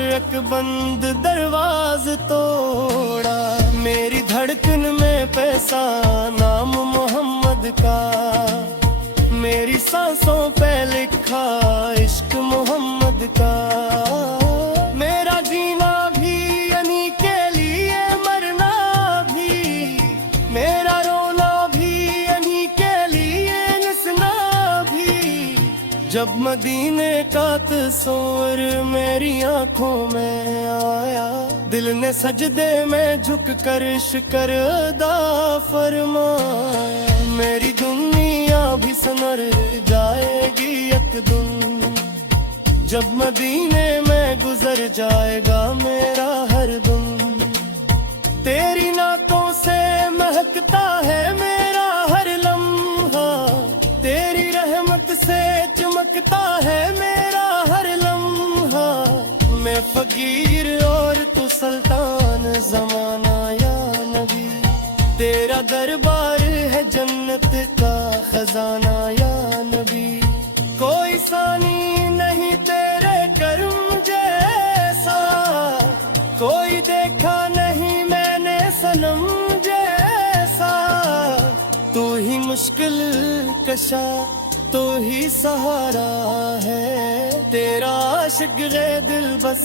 एक बंद दरवाज तोड़ा। मेरी धड़कन में पैसा नाम मोहम्मद का, मेरी सांसों पे लिखा इश्क मोहम्मद का। मेरा जीना भी यहीं के लिए, मरना भी, मेरा रोना भी यहीं के लिए, हंसना भी। जब मदीने का तस्वीर मेरी आंखों में आया, दिल ने सजदे में झुक कर शुक्र अदा फरमाया। मेरी दुनिया भी संवर जाएगी एक दिन, जब मदीने में गुजर जाएगा मेरा हर दिन। तेरी नातों से महकता है मेरा हर लम्हा, तेरी रहमत से चमकता है मेरा हर लम्हा। मैं फकीर और तू सुल्तान ज़माना या नबी, तेरा दरबार है जन्नत का खजाना या नबी। कोई सानी नहीं तेरे करम जैसा, कोई देखा नहीं मैंने सनम जैसा। तू ही मुश्किल कशा, तू ही सहारा है, तेरा आशिक दिल बस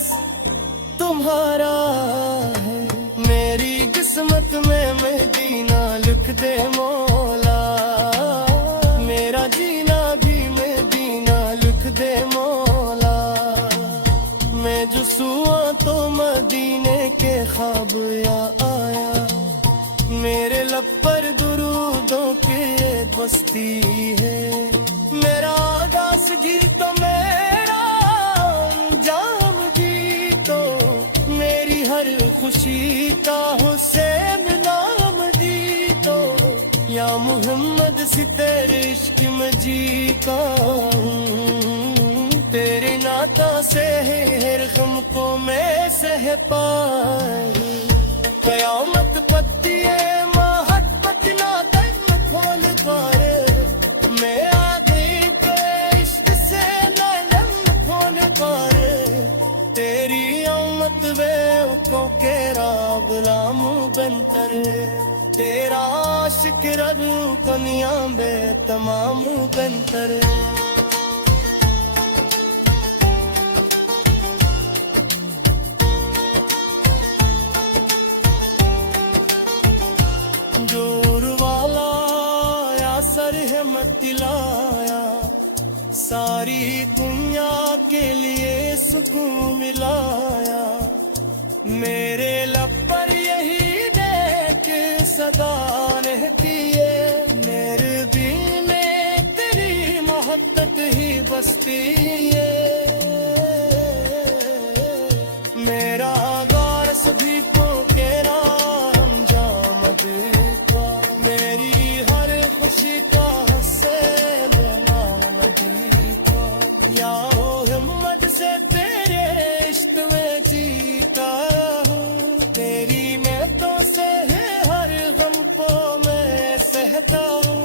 तुम्हारा है। मेरी किस्मत में मदीना लिख दे मौला, मेरा जीना भी मदीना लिख दे मौला। मैं जो सुआ तो मदीने के ख्वाब या आया, मेरे लब पर दुरूदों की एक बस्ती है। मेरा आगाज़ गीतो मेरा जाम गीतो, मेरी हर खुशी का हुसैन नाम जीतो। या मोहम्मद सी तेरे इश्क में जीता हूँ, तेरे नाता से हर गम को मैं सह पाई। क़यामत पत्ती है मोहब्बत ना तन खोल कर, मैं आ गई तेरे इश्क से नैन खोल कर। तेरी आमद बेवकों के गुलाम बनकर, तेरा आशिक रब कनिया बे तमाम बनकर। जोर वाला या सर है मत दिलाया, सारी दुनिया के लिए सुकून मिलाया। मेरे लब पर यही नेक सदा रहती है, मेरे दिल में तेरी मोहब्बत ही बसती है। मेरा गौर सभी को के नाम जामद का, मेरी हर खुशी का हुसैन नामदी का। या मोहम्मद से तेरे इश्क में जीता हूँ, तेरी मेहनतों से है हर गम को मैं सहता हूँ।